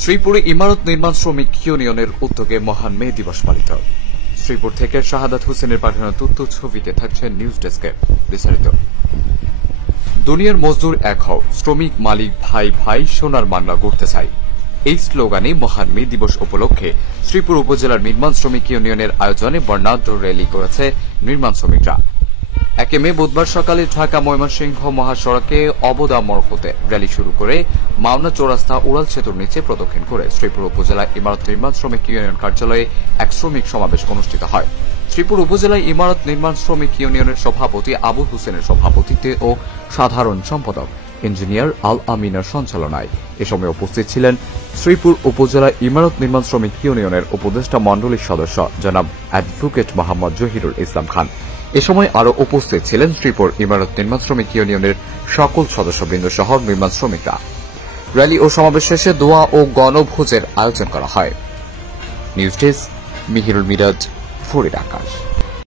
শ্রীপুরে ইমারত নির্মাণ শ্রমিক ইউনিয়নের উদ্যোগে মহান মে দিবস পালিত। শ্রীপুর থেকে শাহাদাত হোসেনের পাঠানো তথ্য ছবিতে থাকছে নিউজ ডেস্কে বিস্তারিত। দুনিয়ার মজদুর এক হও, শ্রমিক মালিক ভাই ভাই, সোনার বাংলা গড়তে চাই, এই স্লোগানে মহান মে দিবস উপলক্ষে শ্রীপুর উপজেলার নির্মাণ শ্রমিক ইউনিয়নের আয়োজনে বর্ণাঢ্য র্যালি করেছে নির্মাণ শ্রমিকরা। 1 মে বুধবার সকালে ঢাকা ময়মনসিংহ মহাসড়কে অবদা মোড় হতে র্যালি শুরু করে মাওনা চৌরাস্তা উড়াল সেতুর নিচে প্রদক্ষিণ করে শ্রীপুর উপজেলা ইমারত নির্মাণ শ্রমিক ইউনিয়ন কার্যালয়ে এক শ্রমিক সমাবেশ অনুষ্ঠিত হয়। শ্রীপুর উপজেলায় ইমারত নির্মাণ শ্রমিক ইউনিয়নের সভাপতি আবু হোসেনের সভাপতিত্বে ও সাধারণ সম্পাদক ইঞ্জিনিয়ার আল আমিনার সঞ্চালনায় এ সময় উপস্থিত ছিলেন শ্রীপুর উপজেলা ইমারত নির্মাণ শ্রমিক ইউনিয়নের উপদেষ্টা মণ্ডলীর সদস্য জনাব অ্যাডভোকেট মোহাম্মদ জহিরুল ইসলাম খান। এ সময় আরও উপস্থিত ছিলেন শ্রীপুর ইমারত নির্মাণ শ্রমিক ইউনিয়নের সকল সদস্যবৃন্দ সহ নির্মাণ শ্রমিকরা। র্যালি ও সমাবেশ শেষে দোয়া ও গণভোজের আয়োজন করা হয়। নিউজ ডেস্ক, মিহিরুল মিরাজ, ফরিদ আকাশ।